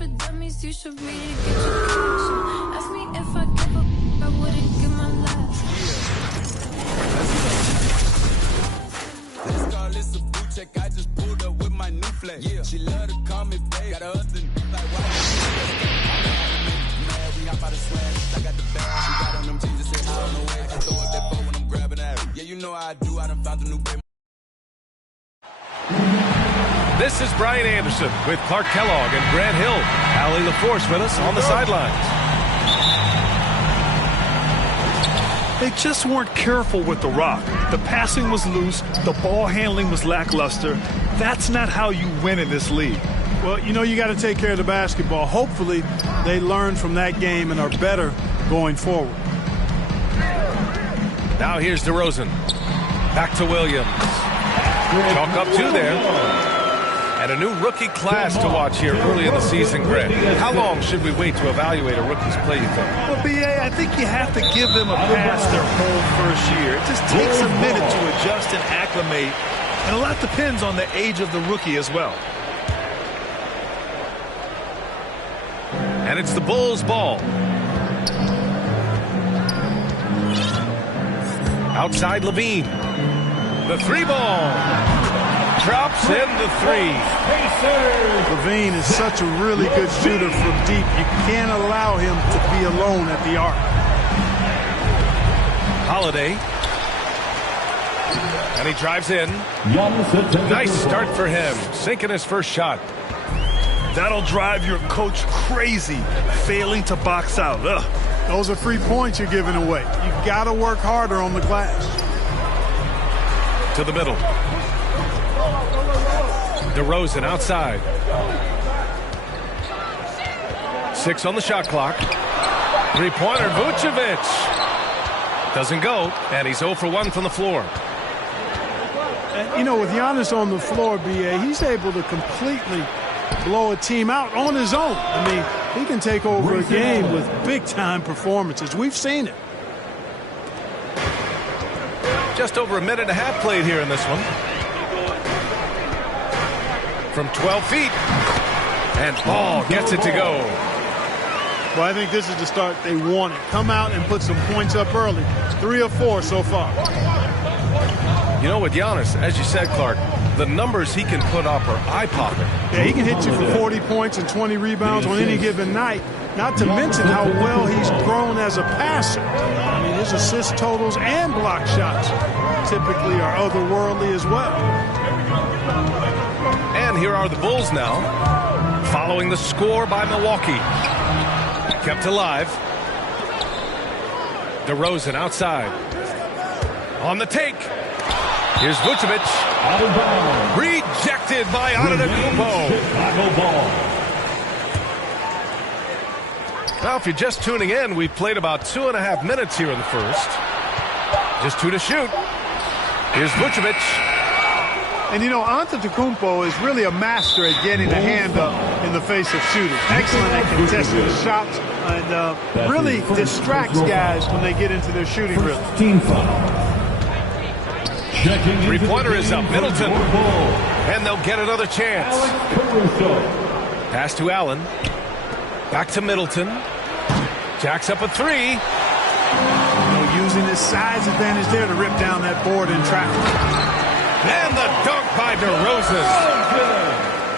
for dummies, you should read it, get your caption. Ask me if I give up, I wouldn't give my last. This girl is a blue check, I just pulled up with my new flag. Yeah, she love to call me babe. Got her husband like why mad, we hop out of swag. I got the bag, she got on them jeans and said I don't know way. I throw up that phone when I'm grabbing that. Yeah, you know how I do, I done found a new baby. This is Brian Anderson with Clark Kellogg and Grant Hill. Allie LaForce with us on the sidelines. They just weren't careful with the rock. The passing was loose. The ball handling was lackluster. That's not how you win in this league. Well, you know, you got to take care of the basketball. Hopefully, they learn from that game and are better going forward. Now here's DeRozan. Back to Williams. Chalk up two there. And a new rookie class to watch here early in the season, Grant. How long should we wait to evaluate a rookie's play, you think? Well, B.A., I think you have to give them a pass their whole first year. It just takes a minute to adjust and acclimate. And a lot depends on the age of the rookie as well. And it's the Bulls' ball. Outside Levine. The three ball. Drops in the three. Levine is such a really good shooter from deep. You can't allow him to be alone at the arc. Holiday. And he drives in. Nice start for him. Sinking his first shot. That'll drive your coach crazy, failing to box out. Ugh. Those are free points you're giving away. You got to work harder on the glass. To the middle. DeRozan outside. 6 on the shot clock. Three-pointer, Vucevic. Doesn't go, and he's 0 for 1 from the floor. And, you know, with Giannis on the floor, B.A., he's able to completely blow a team out on his own. I mean, he can take over a game with big-time performances. We've seen it. Just over a minute and a half played here in this one. From 12 feet. And Ball gets it to go. Well, I think this is the start they wanted. Come out and put some points up early. 3 or 4 so far. You know, with Giannis, as you said, Clark, the numbers he can put up are eye-popping. Yeah, he can hit you for 40 points and 20 rebounds on any given night. Not to mention how well he's grown as a passer. I mean, his assist totals and block shots typically are otherworldly as well. And here are the Bulls now, following the score by Milwaukee. Kept alive. DeRozan outside. On the take. Here's Vucevic. Rejected by Antetokounmpo. Chicago ball. Now, if you're just tuning in, we've played about 2.5 minutes here in the first. Just 2 to shoot. Here's Vucevic. And, you know, Antetokounmpo is really a master at getting a hand up in the face of shooting. Excellent at contesting the shots and really distracts guys when they get into their shooting rhythm. Three-pointer is up. Middleton. And they'll get another chance. Pass to Allen. Back to Middleton. Jacks up a three. You know, using his size advantage there to rip down that board in traffic. And the dunk by DeRozan.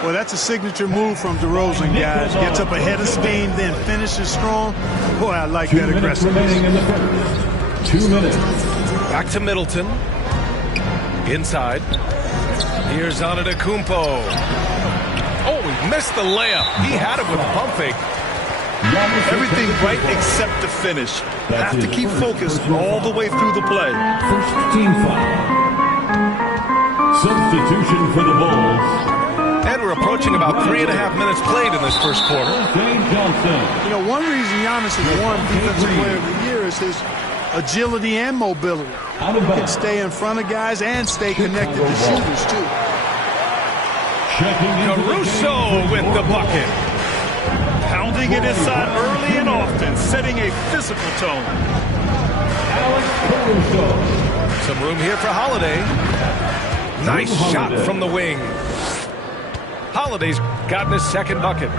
Well, that's a signature move from DeRozan, guys. Gets up ahead of steam, then finishes strong. Boy, I like that aggressiveness. 2 minutes. Back to Middleton. Inside. Here's Antetokounmpo. Oh, he missed the layup. He had it with a pump fake. Everything right except the finish. Have to keep focused all the way through the play. First team foul. Substitution for the Bulls. And we're approaching about 3.5 minutes played in this first quarter. You know, one reason Giannis has won Defensive Player of the Year is his agility and mobility. He can stay in front of guys and stay connected to shooters, too. Caruso with the bucket. Pounding it inside early and often, setting a physical tone. Some room here for Holiday. Nice shot from the wing. Holiday's gotten his second bucket.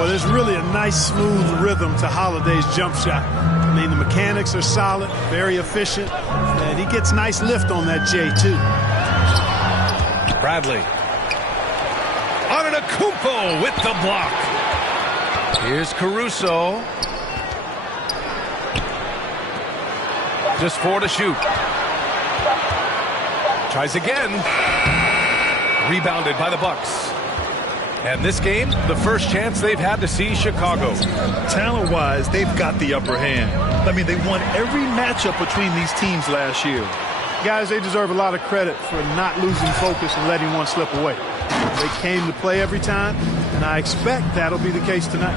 Well, there's really a nice, smooth rhythm to Holiday's jump shot. I mean, the mechanics are solid, very efficient, and he gets nice lift on that J, too. Bradley. Antetokounmpo with the block. Here's Caruso. Just 4 to shoot. Tries again. Rebounded by the Bucks. And this game, the first chance they've had to see Chicago. Talent-wise, they've got the upper hand. I mean, they won every matchup between these teams last year. Guys, they deserve a lot of credit for not losing focus and letting one slip away. They came to play every time, and I expect that'll be the case tonight.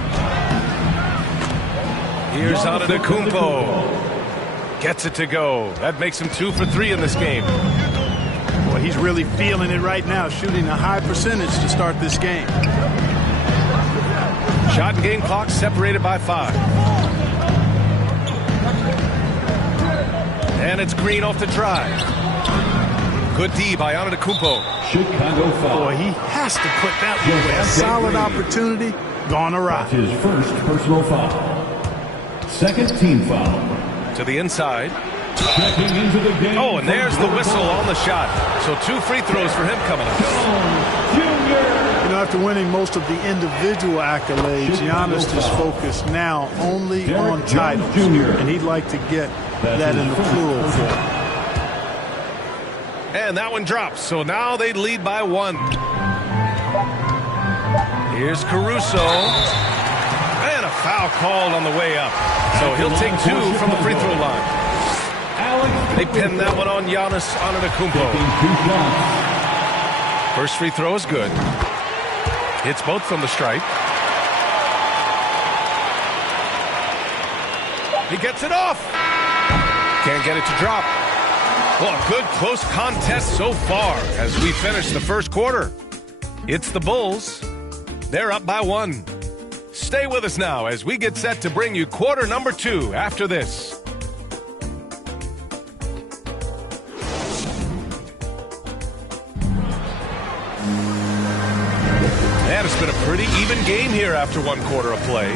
Here's Antetokounmpo. Gets it to go. That makes him 2 for 3 in this game. Boy, he's really feeling it right now, shooting a high percentage to start this game. Shot and game clock separated by 5. And it's Green off the drive. Good D by Antetokounmpo. Chicago foul. Boy, he has to put that one away. A solid opportunity, gone awry. His first personal foul. Second team foul. To the inside. Checking into the game. Oh, and there's the whistle on the shot. So 2 free throws for him coming up. You know, after winning most of the individual accolades, Giannis is focused now only on titles. And he'd like to get that in the plural form. And that one drops. So now they lead by 1. Here's Caruso. And a foul called on the way up. So he'll take 2 from the free throw line. They pin that one on Giannis Antetokounmpo. First free throw is good. Hits both from the stripe. He gets it off. Can't get it to drop. Well, a good close contest so far as we finish the first quarter. It's the Bulls. They're up by 1. Stay with us now as we get set to bring you quarter number 2 after this. And it's been a pretty even game here after 1 quarter of play.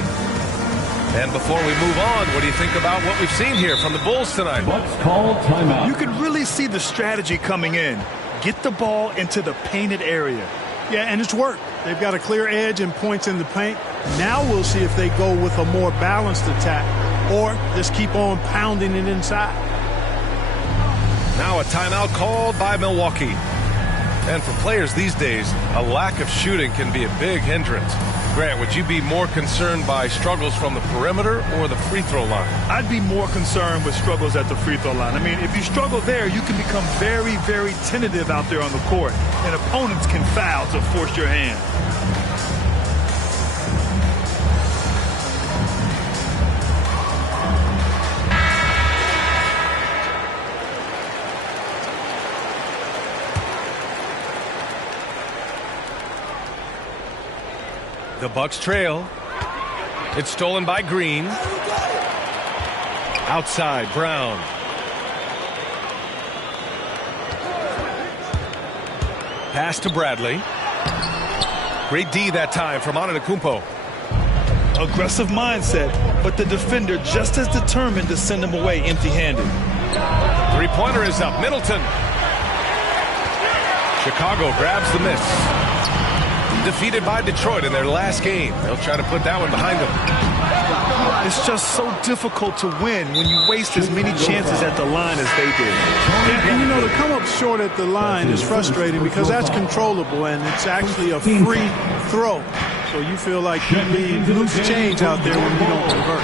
And before we move on, what do you think about what we've seen here from the Bulls tonight? Bucks call timeout. You can really see the strategy coming in. Get the ball into the painted area. Yeah, and it's worked. They've got a clear edge and points in the paint. Now we'll see if they go with a more balanced attack or just keep on pounding it inside. Now a timeout called by Milwaukee. And for players these days, a lack of shooting can be a big hindrance. Grant, would you be more concerned by struggles from the perimeter or the free throw line? I'd be more concerned with struggles at the free throw line. I mean, if you struggle there, you can become very, very tentative out there on the court, and opponents can foul to force your hand. The Bucks trail. It's stolen by Green. Outside, Brown. Pass to Bradley. Great D that time from Antetokounmpo. Aggressive mindset, but the defender just as determined to send him away empty-handed. Three-pointer is up. Middleton. Chicago grabs the miss. Defeated by Detroit in their last game. They'll try to put that one behind them. It's just so difficult to win when you waste as many chances at the line as they did. And you know, to come up short at the line is frustrating because that's controllable and it's actually a free throw. So you feel like you leave loose change out there when you don't convert.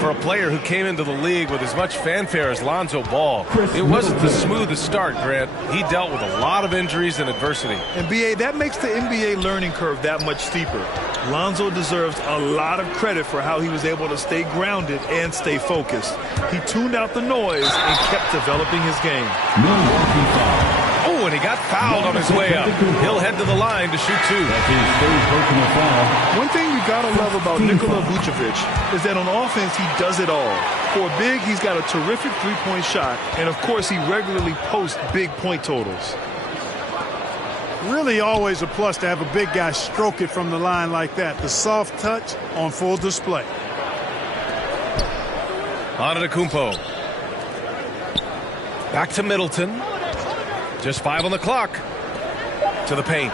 For a player who came into the league with as much fanfare as Lonzo Ball, it wasn't the smoothest start, Grant. He dealt with a lot of injuries and adversity. And BA, that makes the NBA learning curve that much steeper. Lonzo deserves a lot of credit for how he was able to stay grounded and stay focused. He tuned out the noise and kept developing his game. Oh, and he got fouled on his way up. He'll head to the line to shoot 2. One thing you gotta love about Nikola Vucevic is that on offense he does it all. For a big, he's got a terrific three-point shot, and of course he regularly posts big point totals. Really always a plus to have a big guy stroke it from the line like that. The soft touch on full display. Antetokounmpo. Back to Middleton. Just 5 on the clock. To the paint.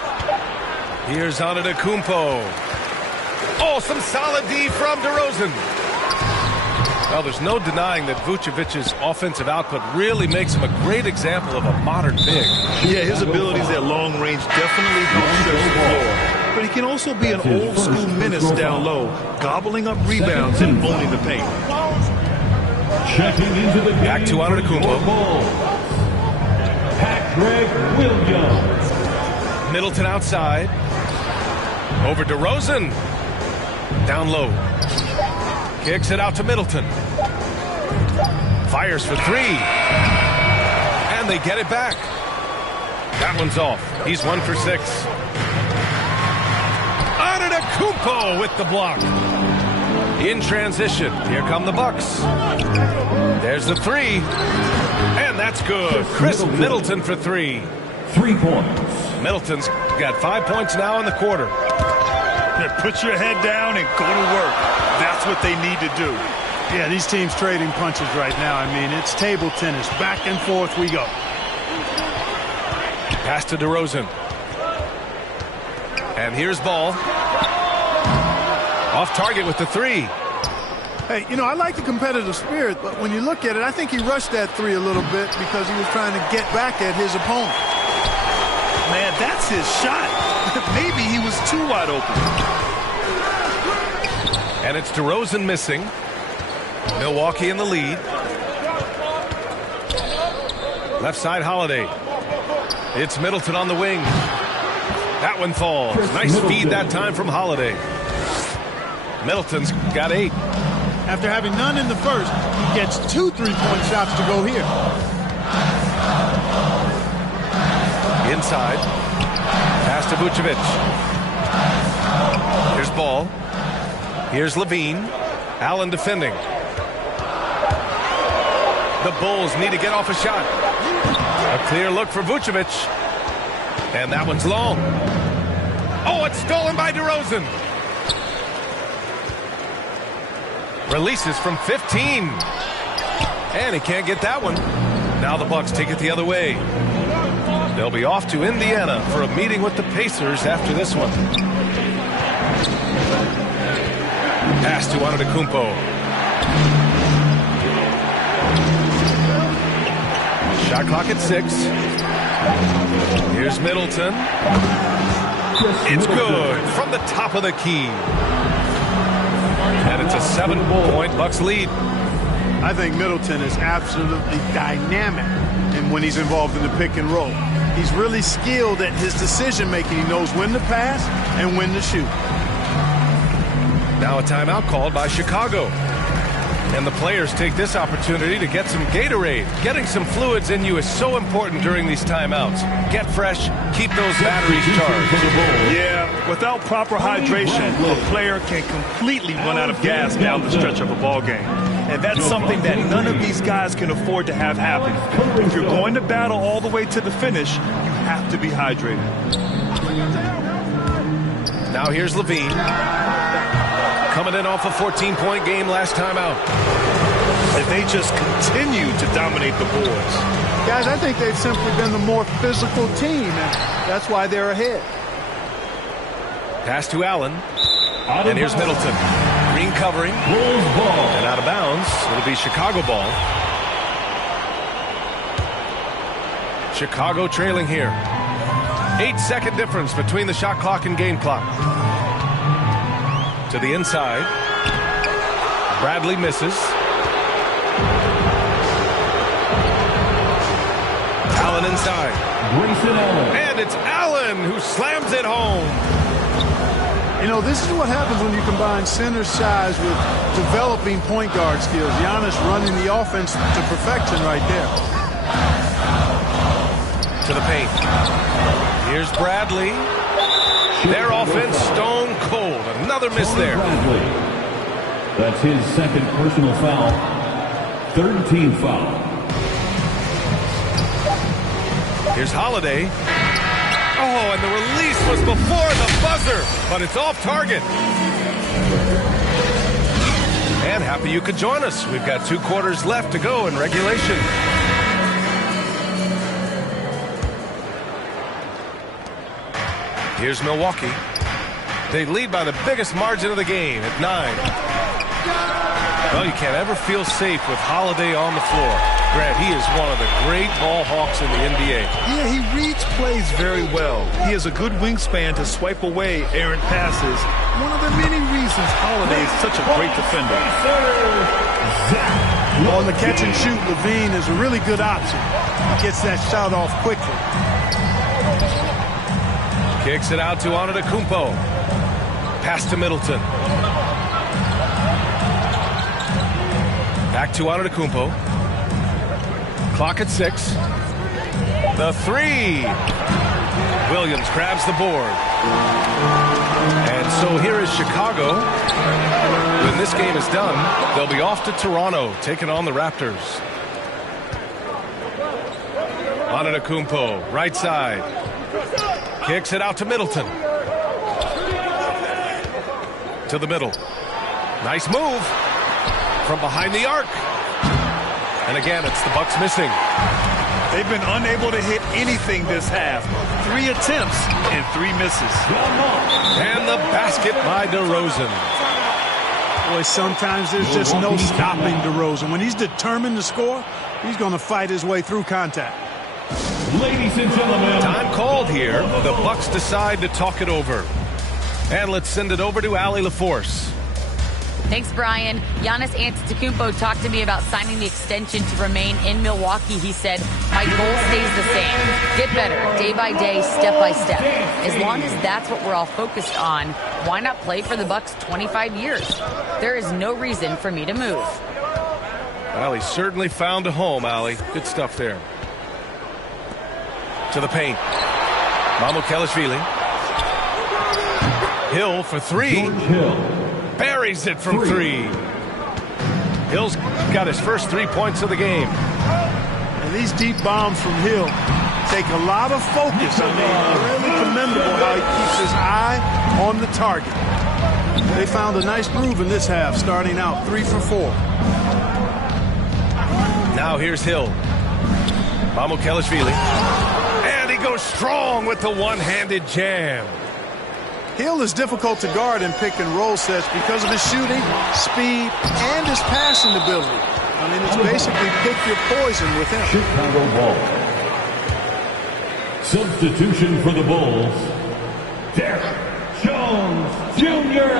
Here's Antetokounmpo. Oh, some solid D from DeRozan. Well, there's no denying that Vucevic's offensive output really makes him a great example of a modern big. Yeah, his abilities at long range definitely help stretch the floor. But he can also be an old-school menace down low, gobbling up rebounds and owning the paint. Checking into the game. Back to Antetokounmpo. Patrick Williams. Middleton outside. Over DeRozan. Down low. Kicks it out to Middleton. Fires for 3. And they get it back. That one's off. He's 1 for 6. Antetokounmpo with the block. In transition. Here come the Bucks. There's the 3. And that's good. Chris Middleton for 3. 3 points. Middleton's got 5 points now in the quarter. Put your head down and go to work. That's what they need to do. Yeah, these teams trading punches right now. I mean, it's table tennis. Back and forth we go. Pass to DeRozan. And here's Ball. Off target with the 3. Hey, you know, I like the competitive spirit, but when you look at it, I think he rushed that 3 a little bit because he was trying to get back at his opponent. Man, that's his shot. Maybe he was too wide open. And it's DeRozan missing. Milwaukee in the lead. Left side Holiday. It's Middleton on the wing. That one falls. Nice feed that time from Holiday. Middleton's got 8. After having none in the first, he gets 2 3-point shots to go here. Inside. Pass to Vucevic. Here's Ball. Here's Levine. Allen defending. The Bulls need to get off a shot. A clear look for Vucevic. And that one's long. Oh, it's stolen by DeRozan. Releases from 15. And he can't get that one. Now the Bucks take it the other way. They'll be off to Indiana for a meeting with the Pacers after this one. Pass to Antetokounmpo. Shot clock at 6. Here's Middleton. It's good from the top of the key. And it's a 7-point Bucks lead. I think Middleton is absolutely dynamic when he's involved in the pick and roll. He's really skilled at his decision making. He knows when to pass and when to shoot. Now a timeout called by Chicago. And the players take this opportunity to get some Gatorade. Getting some fluids in you is so important during these timeouts. Get fresh, keep those batteries charged. Yeah, without proper hydration, a player can completely run out of gas down the stretch of a ball game. And that's something that none of these guys can afford to have happen. If you're going to battle all the way to the finish, you have to be hydrated. Now here's Levine. Coming in off a 14-point game last time out. And they just continue to dominate the boards. Guys, I think they've simply been the more physical team, and that's why they're ahead. Pass to Allen. And here's Middleton. Green covering. Bulls ball. And out of bounds. It'll be Chicago ball. Chicago trailing here. 8-second difference between the shot clock and game clock. To the inside. Bradley misses. Allen inside. Grayson Allen. And it's Allen who slams it home. You know, this is what happens when you combine center size with developing point guard skills. Giannis running the offense to perfection right there. To the paint. Here's Bradley. Their offense stone cold. Another miss there. Bradley. That's his second personal foul. Third team foul. Here's Holiday. Oh, and the release was before the buzzer, but it's off target. And happy you could join us. We've got 2 quarters left to go in regulation. Here's Milwaukee. They lead by the biggest margin of the game at 9. Well, you can't ever feel safe with Holiday on the floor. Grant, he is one of the great ball hawks in the NBA. Yeah, he reads plays very well. He has a good wingspan to swipe away errant passes. One of the many reasons Holiday is such a great defender. On the catch and shoot, Levine is a really good option. He gets that shot off quickly. Kicks it out to Antetokounmpo. Pass to Middleton. Back to Antetokounmpo. Clock at 6. The 3. Williams grabs the board. And so here is Chicago. When this game is done, they'll be off to Toronto, taking on the Raptors. Antetokounmpo, right side. Kicks it out to Middleton. To the middle. Nice move. From behind the arc. And again, it's the Bucks missing. They've been unable to hit anything this half. 3 attempts and 3 misses. And the basket by DeRozan. Boy, sometimes there's just no stopping DeRozan. When he's determined to score, he's going to fight his way through contact. Ladies and gentlemen. Time called here. The Bucks decide to talk it over. And let's send it over to Allie LaForce. Thanks, Brian. Giannis Antetokounmpo talked to me about signing the extension to remain in Milwaukee. He said, my goal stays the same. Get better, day by day, step by step. As long as that's what we're all focused on, why not play for the Bucks 25 years? There is no reason for me to move. Well, he certainly found a home, Allie. Good stuff there. To the paint. Mamukelashvili. Hill for 3. George Hill. Buries it from 3. Hill's got his first 3 points of the game. And these deep bombs from Hill take a lot of focus. I mean, really commendable how he keeps his eye on the target. They found a nice groove in this half, starting out 3 for 4. Now here's Hill. Mamukelashvili. And he goes strong with the one-handed jam. Hill is difficult to guard in pick-and-roll sets because of his shooting, speed, and his passing ability. I mean, it's basically pick your poison with him. Chicago ball. Substitution for the Bulls. Derek Jones Jr.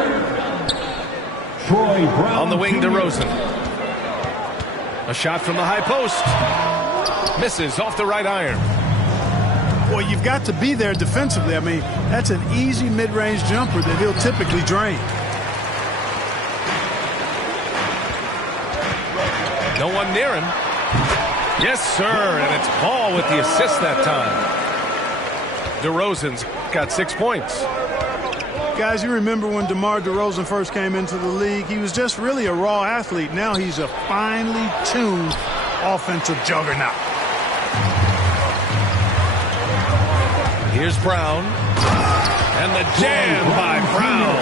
Troy Brown On the wing, Jr. DeRozan. A shot from the high post. Misses off the right iron. Well, you've got to be there defensively. I mean, that's an easy mid-range jumper that he'll typically drain. No one near him. Yes, sir, and it's Ball with the assist that time. DeRozan's got 6 points. Guys, you remember when DeMar DeRozan first came into the league? He was just really a raw athlete. Now he's a finely tuned offensive juggernaut. Here's Brown. And the jam by Brown.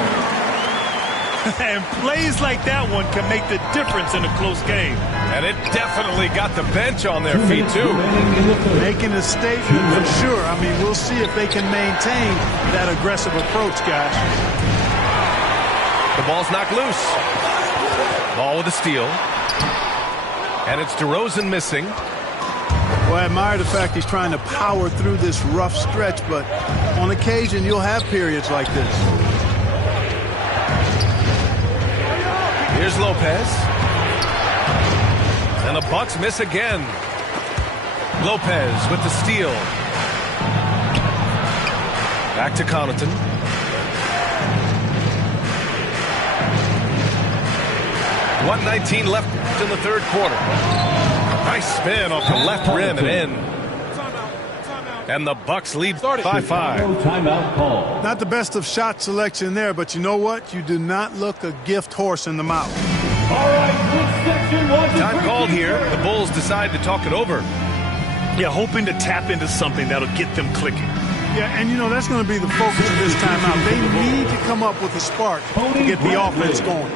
And plays like that one can make the difference in a close game. And it definitely got the bench on their feet, too. Making a statement for sure. I mean, we'll see if they can maintain that aggressive approach, guys. The ball's knocked loose. Ball with a steal. And it's DeRozan missing. Well, I admire the fact he's trying to power through this rough stretch, but on occasion you'll have periods like this. Here's Lopez. And the Bucks miss again. Lopez with the steal. Back to Connaughton. .119 left in the third quarter. Nice spin off the left rim and in. And the Bucks lead by 5. Timeout call. Not the best of shot selection there, but you know what? You do not look a gift horse in the mouth. All right, midsection, Time called here. The Bulls decide to talk it over. Yeah, hoping to tap into something that'll get them clicking. Yeah, and, you know, that's going to be the focus of this timeout. They need to come up with a spark to get the offense going.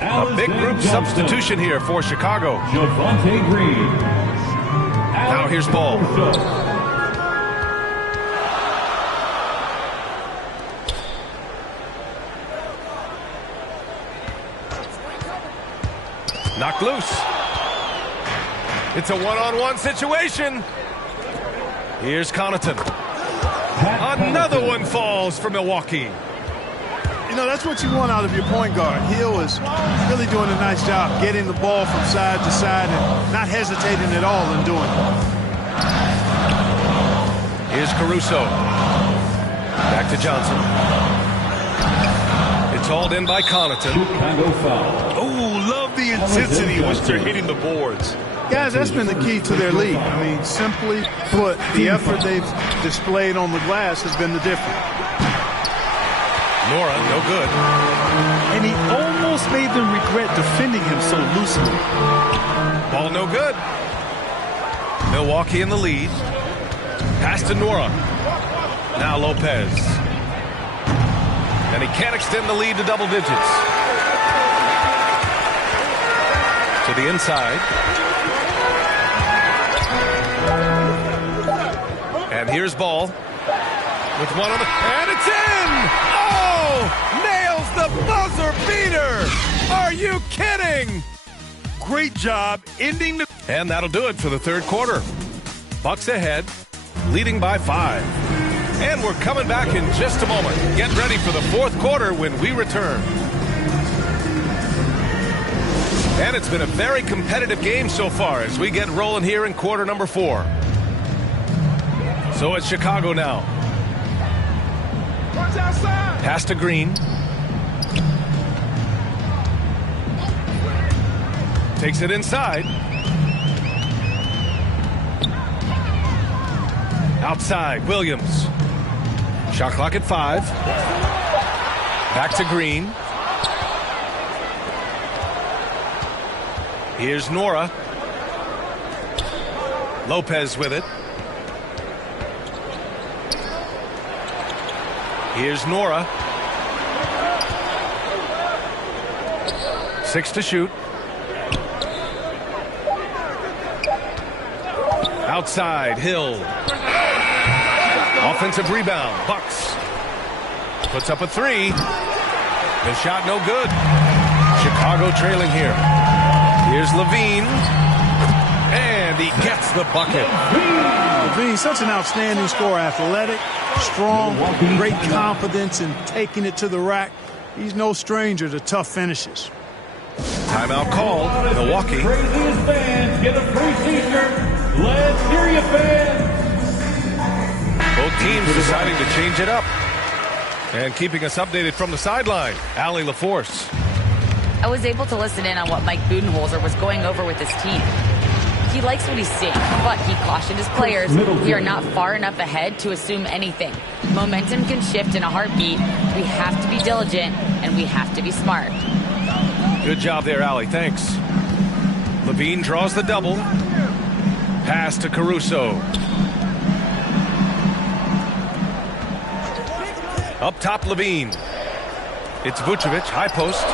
A big group substitution here for Chicago. Javonte Green. Now here's ball. Knocked loose. It's a one-on-one situation. Here's Connaughton. Another one falls for Milwaukee. You know, that's what you want out of your point guard. Hill is really doing a nice job getting the ball from side to side and not hesitating at all in doing it. Here's Caruso. Back to Johnson. It's hauled in by Connaughton. Chicago foul. Oh, love the intensity once they're hitting the boards. Guys, that's been the key to their lead. I mean, simply put, the effort they've displayed on the glass has been the difference. Nora, no good. And he almost made them regret defending him so loosely. Ball no good. Milwaukee in the lead. Pass to Nora. Now Lopez. And he can't extend the lead to double digits. To the inside. And here's ball. With one on the... And it's in! Oh! Nails the buzzer beater! Are you kidding? Great job ending the... And that'll do it for the third quarter. Bucks ahead, leading by 5. And we're coming back in just a moment. Get ready for the fourth quarter when we return. And it's been a very competitive game so far as we get rolling here in quarter number 4. So it's Chicago now. Pass to Green. Takes it inside. Outside, Williams. Shot clock at 5. Back to Green. Here's Nora. Lopez with it. Here's Nora. 6 to shoot. Outside, Hill. Offensive rebound, Bucks. Puts up a 3. The shot no good. Chicago trailing here. Here's Levine. And he gets the bucket. Levine, such an outstanding scorer, athletic, strong, great confidence in taking it to the rack. He's no stranger to tough finishes. Timeout called. Milwaukee. Craziest fans get a free t-shirt. Let's hear you, fans. Both teams deciding to change it up. And keeping us updated from the sideline, Allie LaForce. I was able to listen in on what Mike Budenholzer was going over with his team. He likes what he's seeing, but he cautioned his players, we are not far enough ahead to assume anything. Momentum can shift in a heartbeat. We have to be diligent, and we have to be smart. Good job there, Allie. Thanks. Levine draws the double. Pass to Caruso. Up top, Levine. It's Vucevic, high post.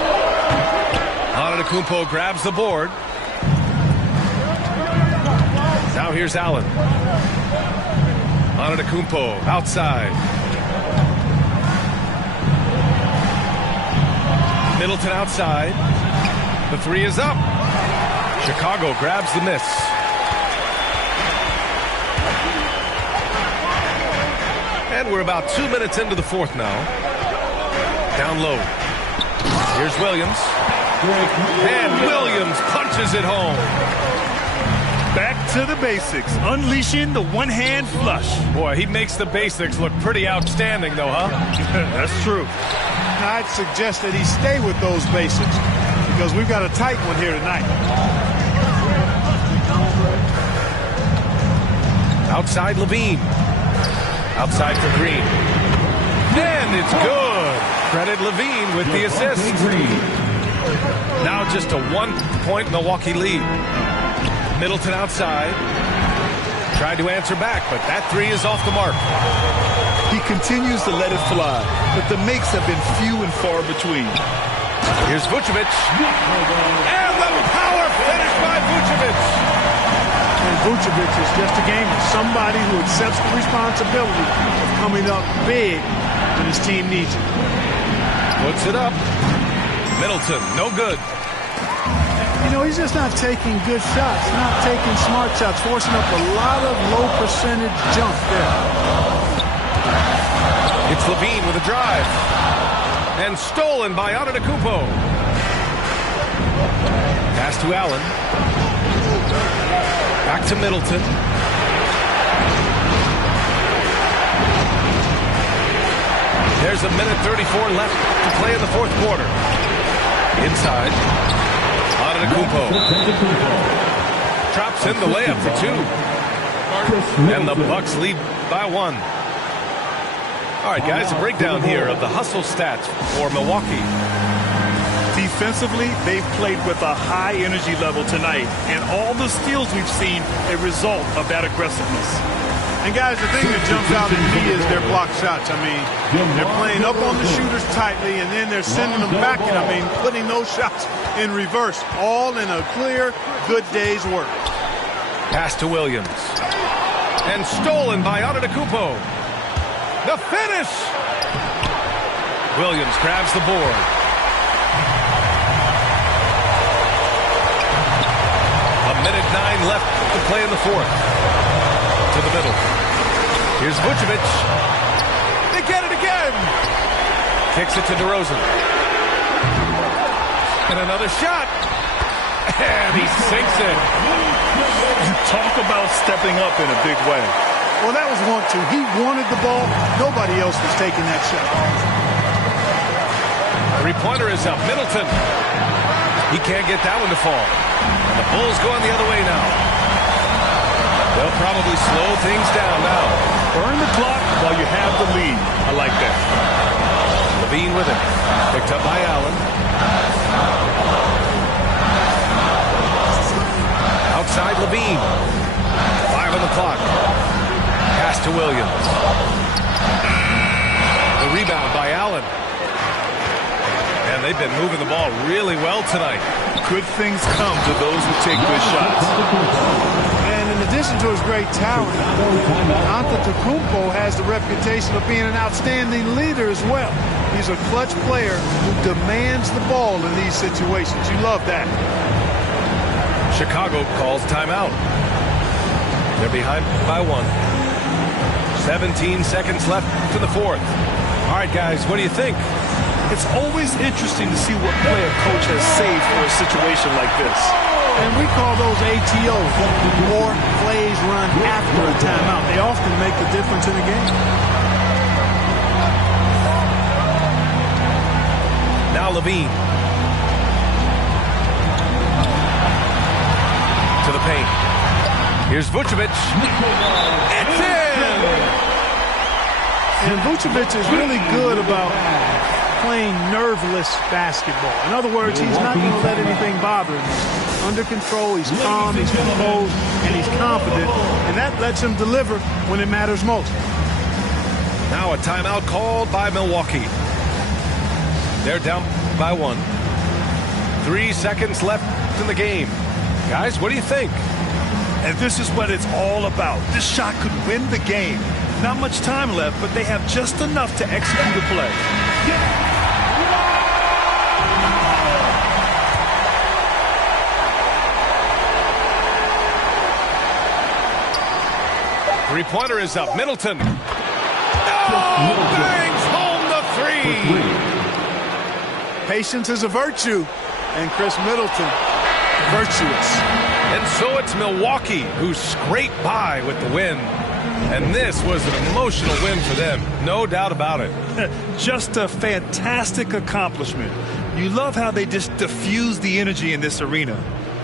Antetokounmpo grabs the board. Now here's Allen. Antetokounmpo outside. Middleton outside. The 3 is up. Chicago grabs the miss. And we're about 2 minutes into the fourth now. Down low. Here's Williams. And Williams punches it home. Back to the basics, unleashing the one-hand flush. Boy, he makes the basics look pretty outstanding, though, huh? That's true. Now, I'd suggest that he stay with those basics because we've got a tight one here tonight. Outside Levine. Outside for Green. And it's good. Credit Levine with the assist. Now just a 1-point Milwaukee lead. Middleton outside. Tried to answer back, but that three is off the mark. He continues to let it fly, but the makes have been few and far between. Here's Vucevic. And the power finish by Vucevic. And Vucevic is just a gamer, somebody who accepts the responsibility of coming up big when his team needs it. Puts it up. Middleton, no good. You know, he's just not taking good shots, not taking smart shots, forcing up a lot of low percentage jump there. It's Levine with a drive. And stolen by Antetokounmpo. Pass to Allen. Back to Middleton. There's a minute 34 left to play in the fourth quarter. Inside. Antetokounmpo. Drops in the layup for two. And the Bucks lead by one. All right, guys, a breakdown here of the hustle stats for Milwaukee. Defensively, they've played with a high energy level tonight, and all the steals we've seen a result of that aggressiveness. And guys, the thing that jumps out at me is their block shots. I mean, they're playing up on the shooters tightly, and then they're sending them back, and I mean, putting those shots in reverse, all in a clear, good day's work. Pass to Williams. And stolen by Antetokounmpo. The finish! Williams grabs the board. A minute 9 left to play in the fourth. To the middle. Here's Vucevic. They get it again! Kicks it to DeRozan. And another shot. And he sinks it. You talk about stepping up in a big way. Well, that was 1-2. He wanted the ball. Nobody else was taking that shot. Three-pointer is up. Middleton. He can't get that one to fall. And the Bulls going the other way now. They'll probably slow things down now. Burn the clock while you have the lead. I like that. Levine with it. Picked up by Allen. Outside Levine. 5 on the clock. Pass to Williams. The rebound by Allen. And they've been moving the ball really well tonight. Good things come to those who take good shots. And in addition to his great talent, Antetokounmpo has the reputation of being an outstanding leader as well. He's a clutch player who demands the ball in these situations. You love that. Chicago calls timeout. They're behind by 1. 17 seconds left to the fourth. All right, guys, what do you think? It's always interesting to see what play a coach has saved for a situation like this. And we call those ATOs, or plays run after a timeout. They often make the difference in a game. Now Levine. To the paint. Here's Vucevic. It's in! And Vucevic is really good about playing nerveless basketball. In other words, he's not going to let anything bother him. He's under control, he's calm, he's composed, and he's confident. And that lets him deliver when it matters most. Now a timeout called by Milwaukee. They're down by 1. 3 seconds left in the game. Guys, what do you think? And this is what it's all about. This shot could win the game. Not much time left, but they have just enough to execute a play. Three-pointer is up. Middleton. Bangs home the three. Patience is a virtue, and Chris Middleton, virtuous. And so it's Milwaukee who scraped by with the win. And this was an emotional win for them, no doubt about it. Just a fantastic accomplishment. You love how they just diffuse the energy in this arena.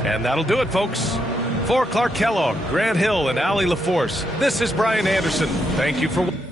And that'll do it, folks. For Clark Kellogg, Grant Hill, and Allie LaForce, this is Brian Anderson. Thank you for watching.